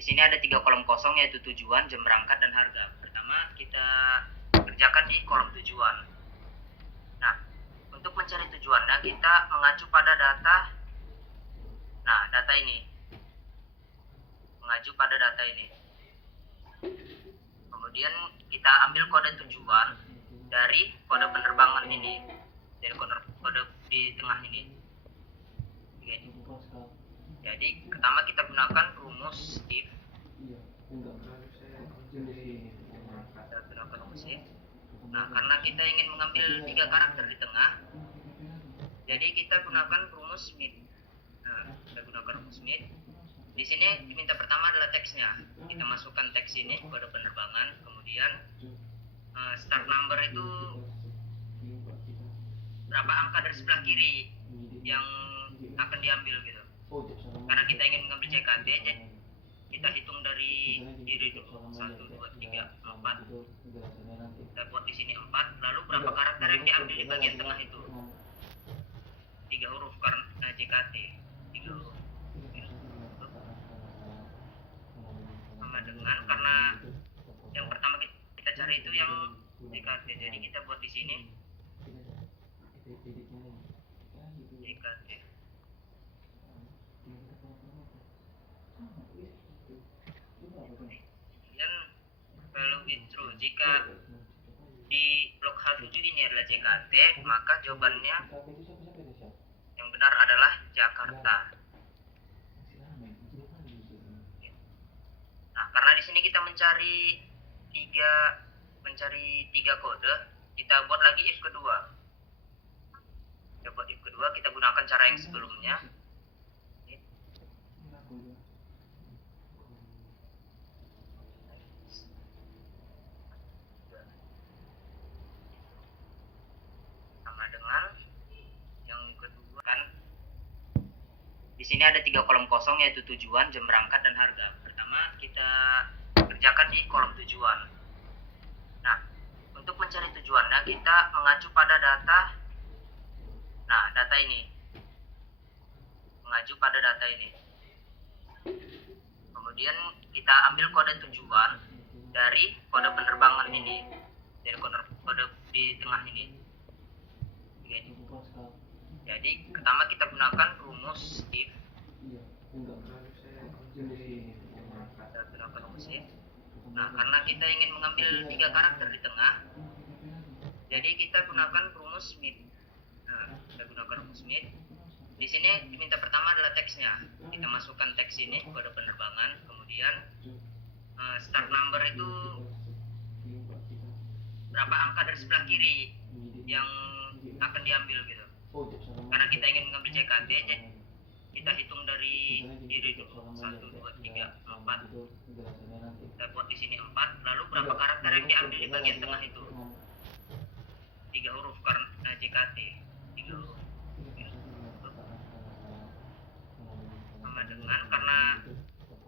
Di sini ada 3 kolom kosong, yaitu tujuan, jam berangkat, dan harga. Pertama kita kerjakan di kolom tujuan. Nah, untuk mencari tujuannya kita mengacu pada data. Nah, data ini. Mengacu pada data ini. Kemudian kita ambil kode tujuan dari kode penerbangan ini. Dari kode di tengah ini. Jadi pertama kita gunakan rumus if. Nah, karena kita ingin mengambil 3 karakter di tengah, jadi kita gunakan rumus mid. Nah, kita gunakan rumus mid. Di sini diminta pertama adalah teksnya. Kita masukkan teks ini kode penerbangan, kemudian start number itu berapa angka dari sebelah kiri yang akan diambil gitu. Karena kita ingin mengambil CKT, jadi kita hitung dari diri dulu. 1, 2, 3, 4. Kita buat di sini 4. Lalu berapa karakter yang diambil di bagian tengah itu? 3 huruf karena JKT. 3 huruf. Sama dengan karena yang pertama kita cari itu yang JKT. Jadi kita buat di sini JKT. Kemudian value is true. Jika di blok H7 ini adalah JKT, maka jawabannya yang benar adalah Jakarta. Nah, karena di sini kita mencari tiga kode, kita buat lagi if kedua. Kita buat if kedua, kita gunakan cara yang sebelumnya. Sama dengan yang kedua kan. Di sini ada 3 kolom kosong, yaitu tujuan, jam berangkat, dan harga. Pertama kita kerjakan di kolom tujuan. Nah, untuk mencari tujuannya kita mengacu pada data. Nah, data ini. Mengacu pada data ini. Kemudian kita ambil kode tujuan dari kode penerbangan ini. Dari kode di tengah ini. Jadi pertama kita gunakan rumus if. Kita gunakan rumus if. Nah, karena kita ingin mengambil 3 karakter di tengah, jadi kita gunakan rumus mid. Nah, kita gunakan rumus mid. Di sini diminta pertama adalah teksnya. Kita masukkan teks ini kode penerbangan, kemudian start number itu berapa angka dari sebelah kiri yang akan diambil gitu. Karena kita ingin mengambil CKT, jadi kita hitung dari diri dulu. 1, 2, 3, 4. Kita buat di sini 4. Lalu berapa karakter yang diambil di bagian tengah itu? 3 huruf karena JKT. 3 huruf. Sama dengan karena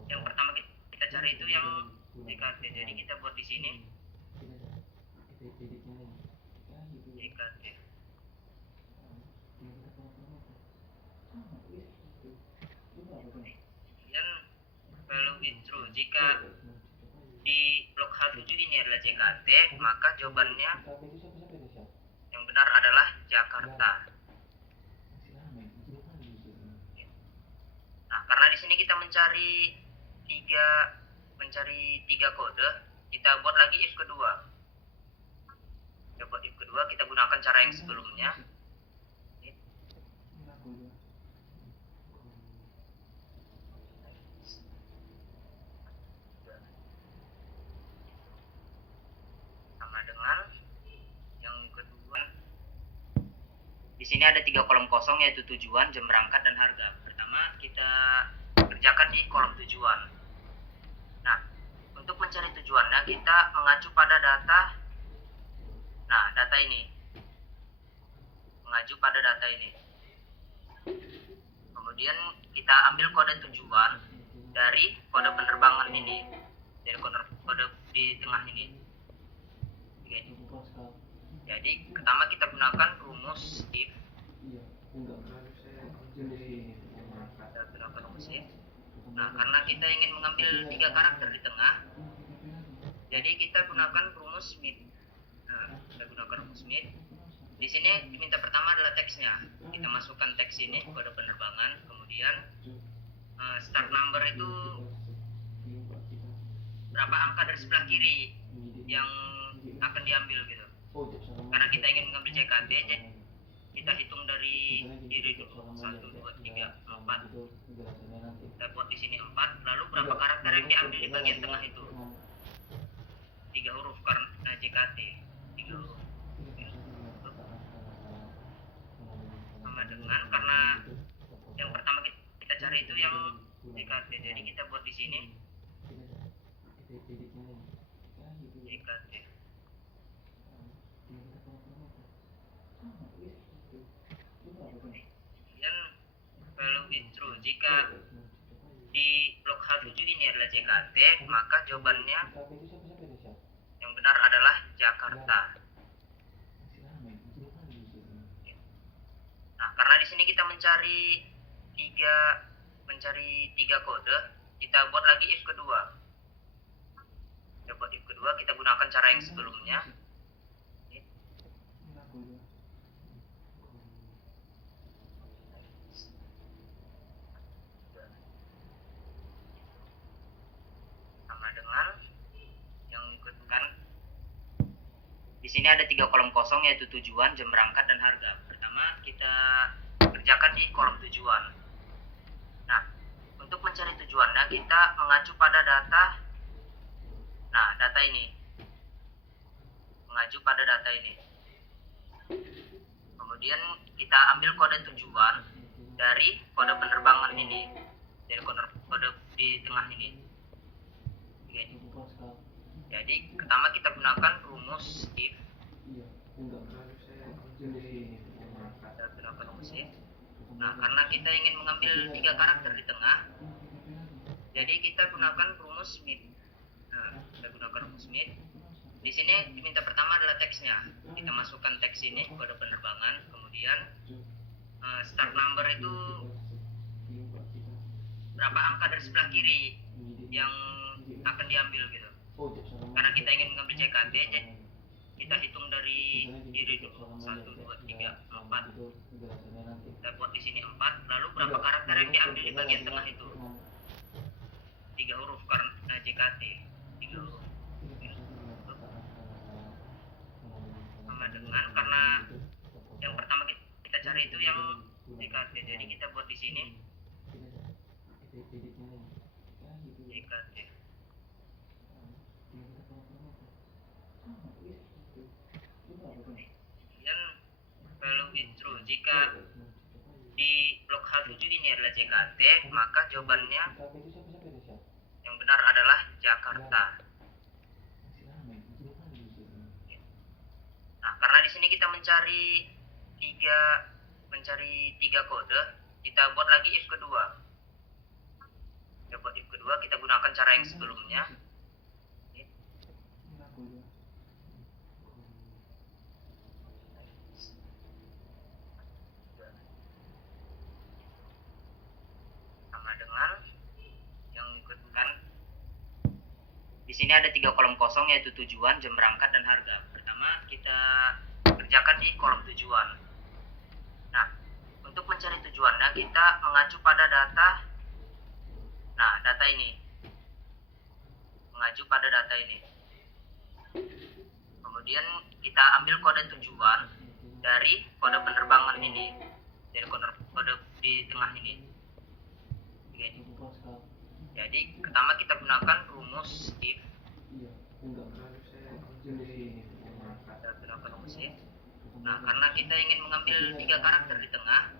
yang pertama kita cari itu yang JKT. Jadi kita buat di sini JKT. Kemudian value is true. Jika di blok H7 ini adalah JKT, maka jawabannya yang benar adalah Jakarta. Nah, karena di sini kita mencari tiga kode, kita buat lagi if kedua. Kita buat if kedua, kita gunakan cara yang sebelumnya. Sama dengan yang kedua. Di sini ada 3 kolom kosong, yaitu tujuan, jam berangkat, dan harga. Pertama kita kerjakan di kolom tujuan. Nah, untuk mencari tujuannya kita mengacu pada data. Nah, data ini. Mengacu pada data ini. Kemudian kita ambil kode tujuan dari kode penerbangan ini. Dari kode di tengah ini. Jadi pertama kita gunakan rumus if. Kita gunakan rumus if. Nah, karena kita ingin mengambil 3 karakter di tengah, jadi kita gunakan rumus mid. Nah, kita gunakan rumus mid. Di sini diminta pertama adalah teksnya. Kita masukkan teks ini kode penerbangan, kemudian start number itu berapa angka dari sebelah kiri yang akan diambil gitu. Karena kita ingin mengambil CKT, jadi kita hitung dari kiri dulu. 1, 2, 3, 4. Kita buat di sini 4. Lalu berapa karakter yang diambil di bagian tengah itu? 3 huruf karena JKT. 3 huruf. Sama dengan karena yang pertama kita cari itu yang JKT. Jadi kita buat di sini JKT. Kemudian value is true. Jika di blok H7 ini adalah JKT, maka jawabannya yang benar adalah Jakarta. Nah, karena di sini kita mencari tiga kode, kita buat lagi if kedua. Kita buat if kedua, kita gunakan cara yang sebelumnya. Sama dengan yang ikutkan. Di sini ada 3 kolom kosong, yaitu tujuan, jam berangkat, dan harga. Pertama kita kerjakan di kolom tujuan. Nah, untuk mencari tujuannya kita mengacu pada data. Nah, data ini. Mengacu pada data ini. Kemudian kita ambil kode tujuan dari kode penerbangan ini. Dari kode di tengah ini. Jadi pertama kita gunakan rumus if. Kita gunakan rumus if. Nah, karena kita ingin mengambil 3 karakter di tengah, jadi kita gunakan rumus mid. Nah, kita gunakan rumus mid. Di sini diminta pertama adalah teksnya. Kita masukkan teks ini kode penerbangan, kemudian start number itu berapa angka dari sebelah kiri yang akan diambil gitu. Karena kita ingin mengambil CKT, jadi kita hitung dari kiri dulu. 1, 2, 3, 4. Kita buat di sini 4. Lalu berapa karakter yang diambil di bagian tengah itu? 3 huruf karena JKT. 3 huruf. Sama dengan karena yang pertama kita cari itu yang JKT. Jadi kita buat di sini JKT. Kemudian value is true. Jika di blok H7 ini adalah JKT, maka jawabannya yang benar adalah Jakarta. Nah, karena di sini kita mencari tiga kode, kita buat lagi if kedua. Kita buat if kedua, kita gunakan cara yang sebelumnya. Sama dengan yang ikutkan. Di sini ada 3 kolom kosong, yaitu tujuan, jam berangkat, dan harga. Pertama kita kerjakan di kolom tujuan. Nah, untuk mencari tujuannya kita mengacu pada data. Nah, data ini. Mengacu pada data ini. Kemudian kita ambil kode tujuan dari kode penerbangan ini. Dari kode di tengah ini. Jadi pertama kita gunakan rumus if. Kita gunakan rumus if. Nah, karena kita ingin mengambil 3 karakter di tengah,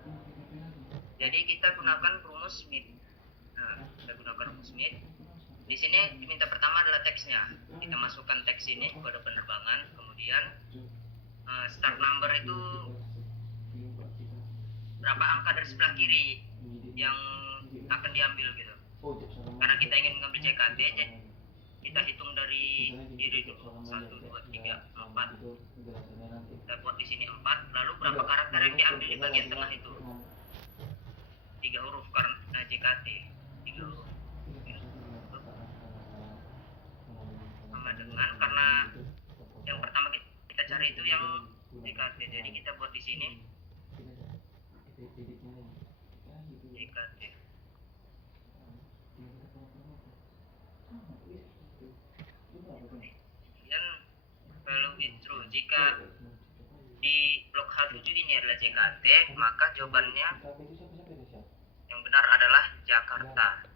jadi kita gunakan rumus mid. Nah, kita gunakan rumus mid. Di sini diminta pertama adalah teksnya. Kita masukkan teks ini kode penerbangan, kemudian start number itu berapa angka dari sebelah kiri yang akan diambil gitu. Karena kita ingin mengambil CKT, jadi kita hitung dari kiri dulu. 1, 2, 3, 4. Kita buat di sini 4. Lalu berapa karakter yang diambil di bagian tengah itu? 3 huruf karena JKT. 3 huruf. itu yang JKT. Jadi kita buat di sini JKT. Dan kalau intro, jika di blok H7 ini adalah JKT, maka jawabannya yang benar adalah Jakarta.